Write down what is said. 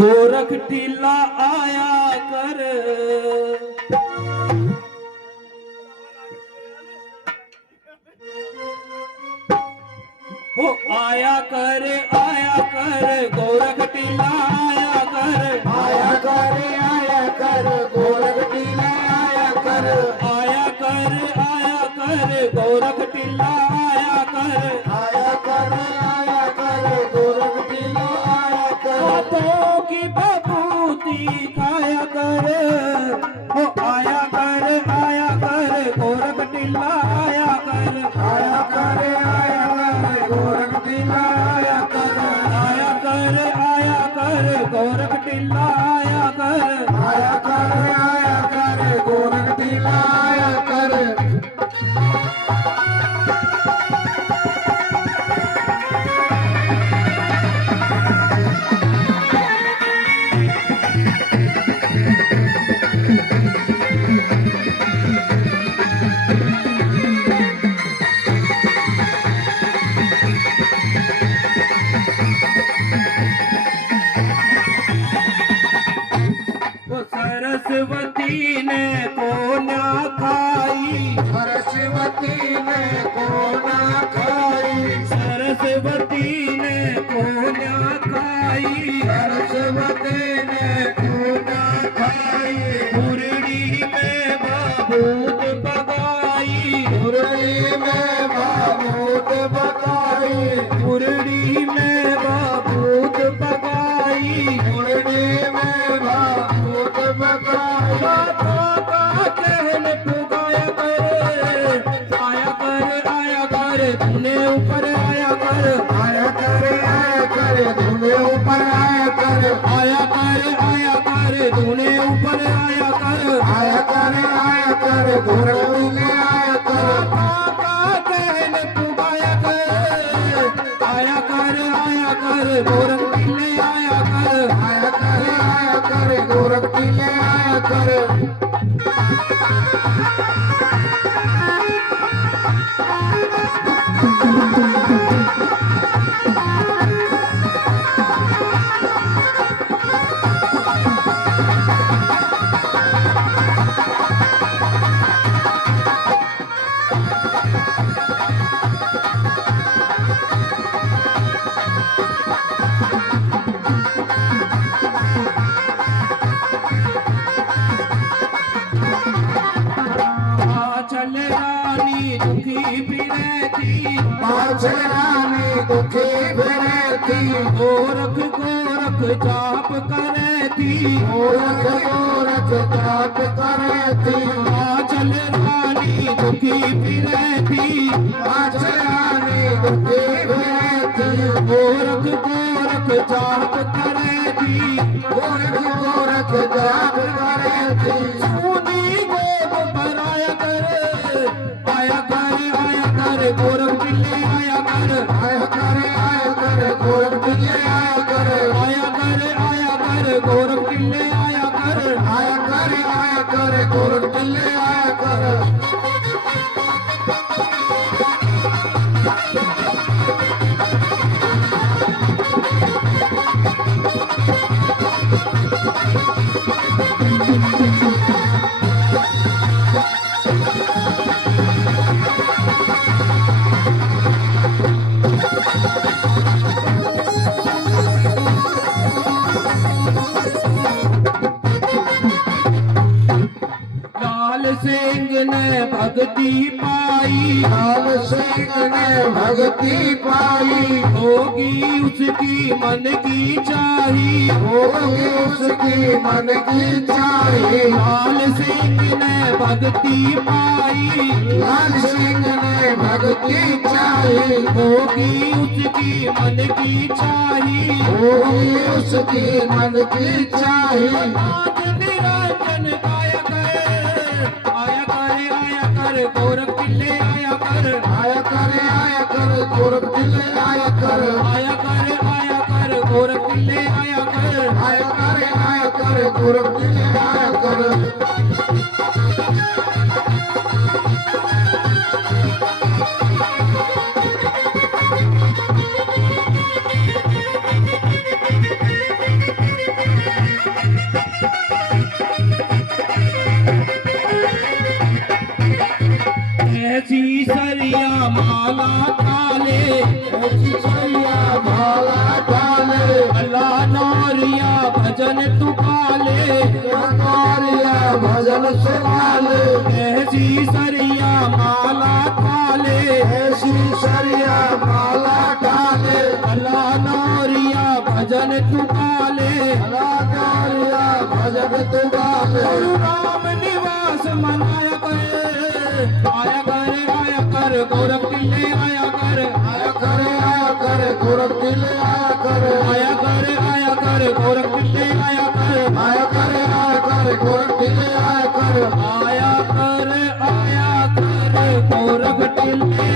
गोरख टीला आया कर। वो आया कर गोरख टीला आया कर। आया कर गोरख टीला आया कर। आया कर गोरख टीला आया कर। आया कर गोरख टीला आया कर। हाथों की बबूती खाया कर। वो आया कर गोरख टीला आया कर। आया कर गोरख टीला आया कर। आया कर गोरख टीला आया कर। आया कर गोरख टीला आया कर। वो सरस्वती ने कोना खाई। सरस्वती ने कोना खाई। सरस्वती ने कोना खाई। सरस्वती ने कोना खाई। मुरड़ी में बाबूत पगाई। मुरली में बाबूत बकाई। मुरड़ी में बाबूत पगाई। मुरली में बाबूत बकाई। गाथा का कहन पुगाया कर। आया कर तूने ऊपर आया कर। आया कर धुने ऊपर आया कर। आया कर तूने ऊपर आया कर। आया कर गोरख टीले आया कर। का कहन पुगाया कर। आया कर गोरख टीले आया कर। आया कर गोरख टीले आया कर। चल रानी दुखी भी रहती। बाछरानी दुखी फिरती। गोरख जाप करती। गोरख जाप करती। चल रानी दुखी भी रहती। बाछरानी दुखी फिरती। गोरख जाप करती। गोरख जाप करती। सोनी गोद पर आया कर। आया कर गोरख टीले आया कर। आया कर गोरख टीले आया कर। आया कर गोरख टीले आया कर। आया कर गोरख टीले आया कर। लाल सिंह ने भक्ति पाई। लाल सिंह ने भक्ति पाई। होगी उसकी मन की चाही। होगी उसकी मन की चाही। लाल सिंह ने भक्ति पाई। लाल सिंह ने भक्ति चाही। होगी उसकी मन की चाही। होगी उसकी मन की चाही। नाथ निरंजन गाया कर गोरख टीले आया कर। आया कर गोरख टीले आया कर। आया कर गोरख टीले आया कर। आया कर गोरख टीले आया कर। गंगोरिया भजन सुनाले ऐसी सरिया माला खाले ऐसी सरिया माला डाले अल्लाह नौरिया भजन तुकाले गंगोरिया भजन तुगाले राम निवास मनाया करे आया कर गोरख किले आया कर गोरख किले आया करे आया कर गोरख किले आया कर गोरख किले आया करे आया कर गोरख किले